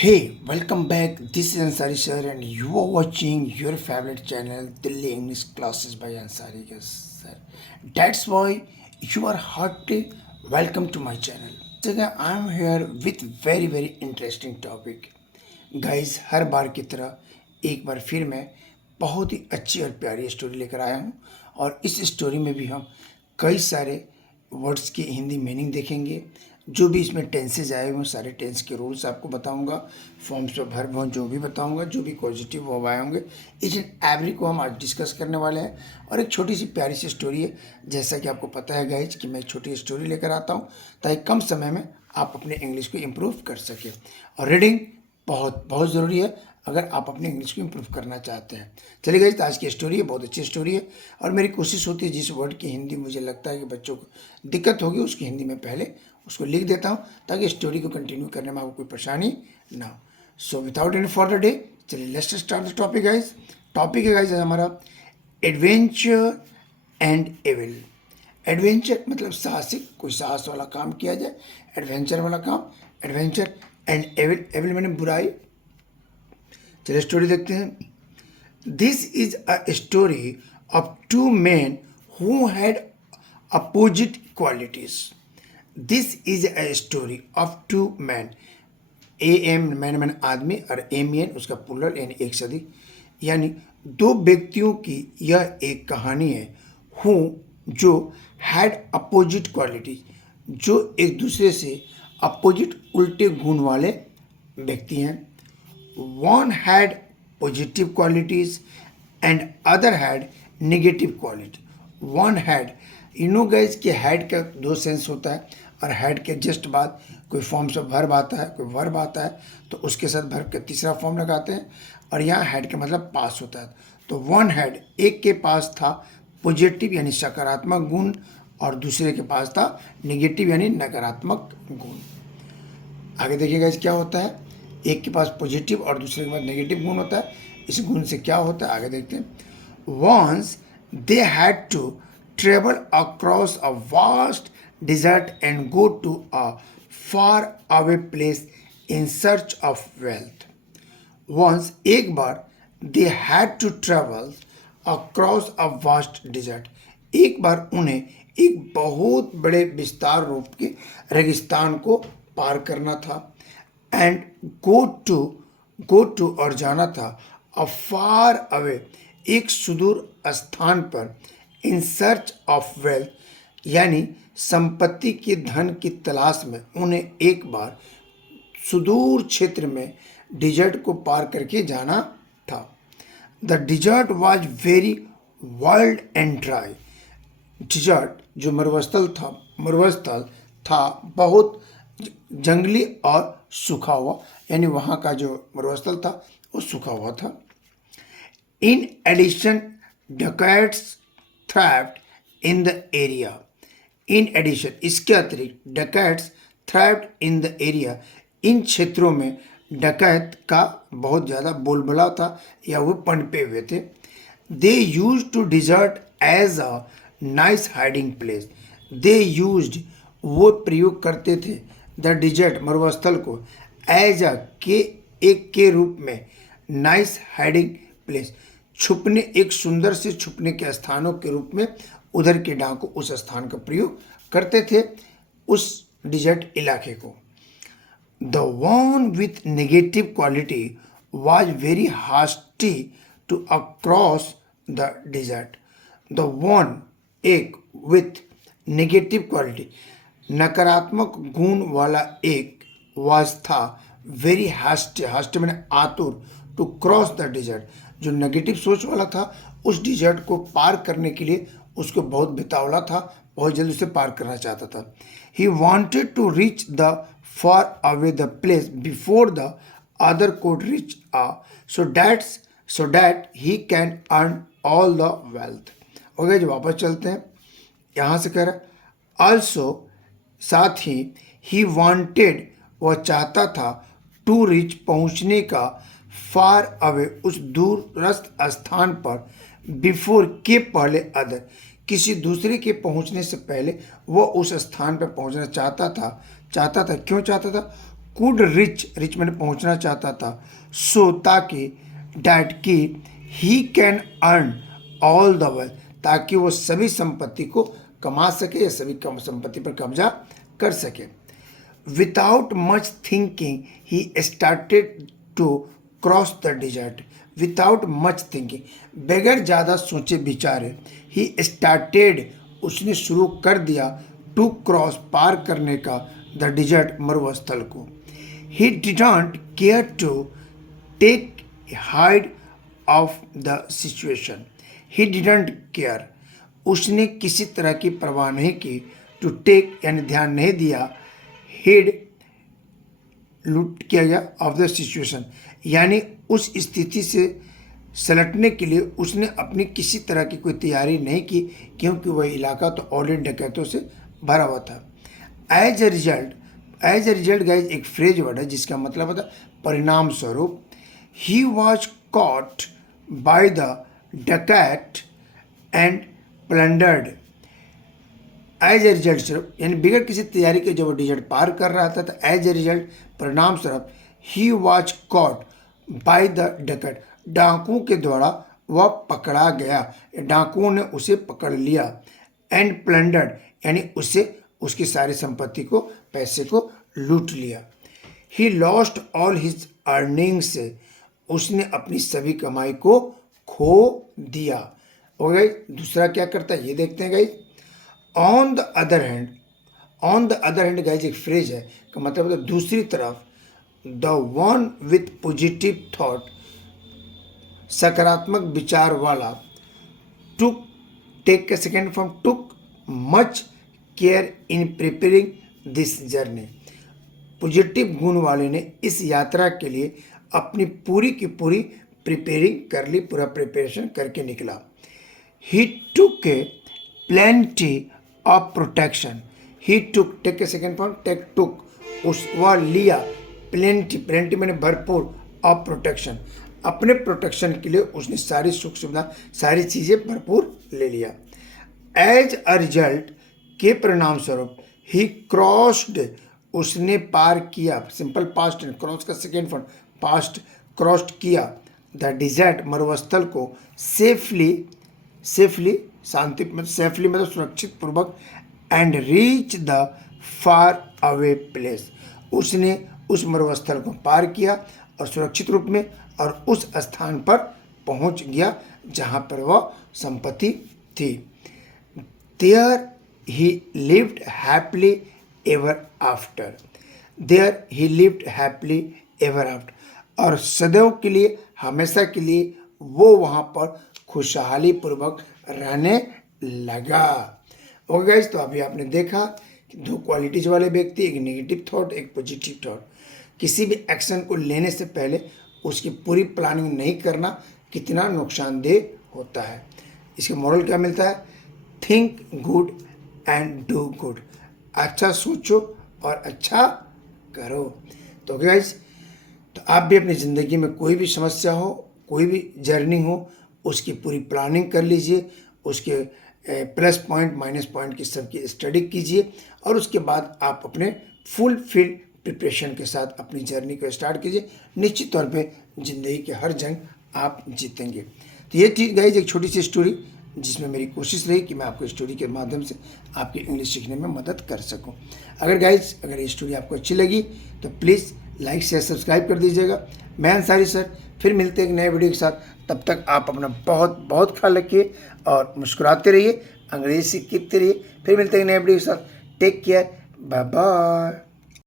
Hey, welcome back. This is Ansari sir, and you are watching your favorite channel, Delhi English Classes by Ansari sir. That's why you are heartily welcome to my channel. Today I am here with very interesting topic. Guys हर बार की तरह एक बार फिर मैं बहुत ही अच्छी और प्यारी स्टोरी लेकर आया हूँ और इस स्टोरी में भी हम कई सारे वर्ड्स की हिंदी मीनिंग देखेंगे। जो भी इसमें टेंसेज आए हुए सारे टेंस के रूल्स आपको बताऊंगा, फॉर्म्स ऑफ वर्ब जो भी बताऊंगा, जो भी पॉजिटिव वर्ब आए होंगे, ईच एंड एवरी को हम आज डिस्कस करने वाले हैं। और एक छोटी सी प्यारी सी स्टोरी है। जैसा कि आपको पता है गाइज कि मैं एक छोटी स्टोरी लेकर आता हूँ ताकि कम समय में आप अपने इंग्लिश को इम्प्रूव कर सकें। और रीडिंग बहुत बहुत ज़रूरी है अगर आप अपने इंग्लिश को इम्प्रूव करना चाहते हैं। चलिए गाइस, तो आज की स्टोरी है, बहुत अच्छी स्टोरी है। और मेरी कोशिश होती है जिस वर्ड की हिंदी मुझे लगता है कि बच्चों को दिक्कत होगी उसकी हिंदी में पहले उसको लिख देता हूँ ताकि स्टोरी को कंटिन्यू करने में आपको कोई परेशानी ना हो। So without any further day, चलिए let's start the topic guys. Topic है गाइस हमारा एडवेंचर एंड एविल। एडवेंचर मतलब साहसिक, कोई साहस वाला काम किया जाए, एडवेंचर वाला काम, एडवेंचर। एंड एविल, एविल मैंने बुराई। चलिए स्टोरी देखते हैं। This is a story of two man who had opposite qualities. This is a story of two man. A M man आदमी और एम एन उसका प्लूरल यानी एक सदी, यानी दो व्यक्तियों की यह एक कहानी है। हु जो हैड अपोजिट क्वालिटीज, जो एक दूसरे से अपोजिट उल्टे गुण वाले व्यक्ति हैं। One had positive qualities and other had negative quality. One had, you know guys कि हैड का दो सेंस होता है और हैड के जस्ट बाद कोई फॉर्म्स ऑफ वर्ब आता है, कोई वर्ब आता है तो उसके साथ वर्ब का तीसरा फॉर्म लगाते हैं। और यहाँ हैड का मतलब पास होता है। तो वन हैड, एक के पास था पॉजिटिव यानी सकारात्मक गुण और दूसरे के पास था निगेटिव यानी नकारात्मक गुण। आगे देखिएगा इस क्या होता है। एक के पास पॉजिटिव और दूसरे के पास नेगेटिव गुण होता है। इस गुण से क्या होता है आगे देखते हैं। Once they had to travel across a vast desert and go to a far away place in search of wealth. Once एक बार, they had to travel across a vast desert, एक बार उन्हें एक बहुत बड़े विस्तार रूप के रेगिस्तान को पार करना था। एंड गो टू और जाना था अ फार अवे, एक सुदूर स्थान पर। इन सर्च ऑफ वेल्थ यानी संपत्ति के धन की तलाश में उन्हें एक बार सुदूर क्षेत्र में डिजर्ट को पार करके जाना था। The desert was very wild and dry. Desert जो मरुस्थल था बहुत जंगली और सूखा हुआ, यानी वहाँ का जो मरुस्थल था वो सूखा हुआ था। In addition dacoits thrived in the area. In addition, इसके अतिरिक्त dacoits thrived in the area, इन क्षेत्रों में डकैत का बहुत ज़्यादा बोलबाला था या वो पनपे हुए थे। They use to desert as a nice hiding place. They use, वो प्रयोग करते थे, द डिजर्ट मरुस्थल को, एज अ के, एक के रूप में, नाइस हाइडिंग प्लेस छुपने, एक सुंदर से छुपने के स्थानों के रूप में उधर के डाकू उस स्थान का प्रयोग करते थे उस डिजर्ट इलाके को। The one with negative quality was very hasty to across the desert. The one, एक, विथ नेगेटिव क्वालिटी, नकारात्मक गुण वाला एक, वाज था, वेरी हास्ट, हास्ट मैंने आतुर, टू क्रॉस द डिजर्ट, जो नेगेटिव सोच वाला था उस डिजर्ट को पार करने के लिए उसको बहुत बेतावला था, बहुत जल्दी उसे पार करना चाहता था। He wanted to reach the far away the place before the other could reach so that he can earn all the wealth. Okay, जो वापस चलते हैं यहाँ से कह रहा ऑल्सो, साथ ही वांटेड, वह चाहता था, टू रीच, पहुंचने का, फार अवे, उस दूरस्थ स्थान पर, बिफोर, के पहले, अदर, किसी दूसरे के पहुंचने से पहले वह उस स्थान पर पहुंचना चाहता था। क्यों चाहता था? कुड रिच मैंने पहुंचना चाहता था, सो ताकि डैट कि ही can earn all the wealth, ताकि वो सभी संपत्ति को कमा सके या सभी संपत्ति पर कब्जा कर सके। Without much thinking he started to cross the desert. Without much thinking, बगैर ज़्यादा सोचे विचारे, ही स्टार्टेड, उसने शुरू कर दिया, टू क्रॉस, पार करने का, द डिजर्ट, मरुस्थल को। He didn't care to take heed of the situation. He didn't care, उसने किसी तरह की परवाह नहीं की, टू टेक यानी ध्यान नहीं दिया, हेड लूट किया गया, ऑफ द सिचुएशन यानी उस स्थिति से सलटने के लिए उसने अपनी किसी तरह की कोई तैयारी नहीं की, क्योंकि वह इलाका तो ऑलरेडी डकैतों से भरा हुआ था। एज ए रिजल्ट गाइज एक फ्रेज वर्ड है जिसका मतलब होता है परिणाम स्वरूप। He was caught by the dacoit and plundered. As a result यानी बिगड़ किसी तैयारी के जब वो डिजर्ट पार कर रहा था, तो एज ए रिजल्ट परिणाम स्वरूप he was caught by the Duckett, डाकुओं के द्वारा वह पकड़ा गया, डाकुओं ने उसे पकड़ लिया। एंड प्लंडर्ड यानी उससे उसकी सारी संपत्ति को, पैसे को लूट लिया। He lost all his earnings, उसने अपनी सभी कमाई को खो दिया। हो गई। दूसरा क्या करता है ये देखते हैं guys. On the other hand guys एक फ्रेज है का मतलब है दूसरी तरफ। The one with positive thought, सकारात्मक विचार वाला, टुक, टेक के second form took much care in preparing this journey. Positive गुण वाले ने इस यात्रा के लिए अपनी पूरी की पूरी प्रिपेयरिंग कर ली, पूरा प्रिपरेशन करके निकला। He took a plenty of protection. He took, take के सेकेंड फॉर्म टेक, टुक, उस वह लिया, प्लेंटी मैंने भरपूर, ऑफ प्रोटेक्शन, अपने प्रोटेक्शन के लिए उसने सारी सुख सुविधा, सारी चीज़ें भरपूर ले लिया। एज अ रिजल्ट के परिणाम स्वरूप, ही क्रॉस्ड, उसने पार किया, सिंपल पास्ट, क्रॉस का सेकेंड फॉर्म पास्ट, क्रॉस्ड किया, द डिजर्ट, मरुस्थल को, सेफली शांति मतलब सेफली मतलब सुरक्षित पूर्वक, and reach the far away place, उसने उस मरुस्थल को पार किया और सुरक्षित रूप में और उस स्थान पर पहुंच गया जहां पर वह संपत्ति थी। There he lived happily ever after. There he lived happily ever after, और सदैव के लिए, हमेशा के लिए वो वहाँ पर खुशहाली पूर्वक रहने लगा। ओके गाइस, तो अभी आपने देखा कि दो क्वालिटीज वाले व्यक्ति, एक नेगेटिव थॉट, एक पॉजिटिव थॉट। किसी भी एक्शन को लेने से पहले उसकी पूरी प्लानिंग नहीं करना कितना नुकसानदेह होता है। इसका मॉरल क्या मिलता है? Think good and do good. अच्छा सोचो और अच्छा करो। तो गाइस, तो आप भी अपनी ज़िंदगी में कोई भी समस्या हो, कोई भी जर्नी हो, उसकी पूरी प्लानिंग कर लीजिए, उसके प्लस पॉइंट माइनस पॉइंट की सबकी स्टडी कीजिए और उसके बाद आप अपने फुल फील्ड प्रिपरेशन के साथ अपनी जर्नी को स्टार्ट कीजिए। निश्चित तौर पे ज़िंदगी के हर जंग आप जीतेंगे। तो ये चीज़ गाइस एक छोटी सी स्टोरी जिसमें मेरी कोशिश रही कि मैं आपको स्टोरी के माध्यम से आपकी इंग्लिश सीखने में मदद कर सकूं। अगर ये स्टोरी आपको अच्छी लगी तो प्लीज़ लाइक शेयर सब्सक्राइब कर दीजिएगा। मैं अंसारी सर फिर मिलते हैं एक नए वीडियो के साथ। तब तक आप अपना बहुत बहुत ख्याल रखिए और मुस्कुराते रहिए, अंग्रेजी सीखते रहिए। फिर मिलते हैं नए वीडियो के साथ। Take care, bye bye.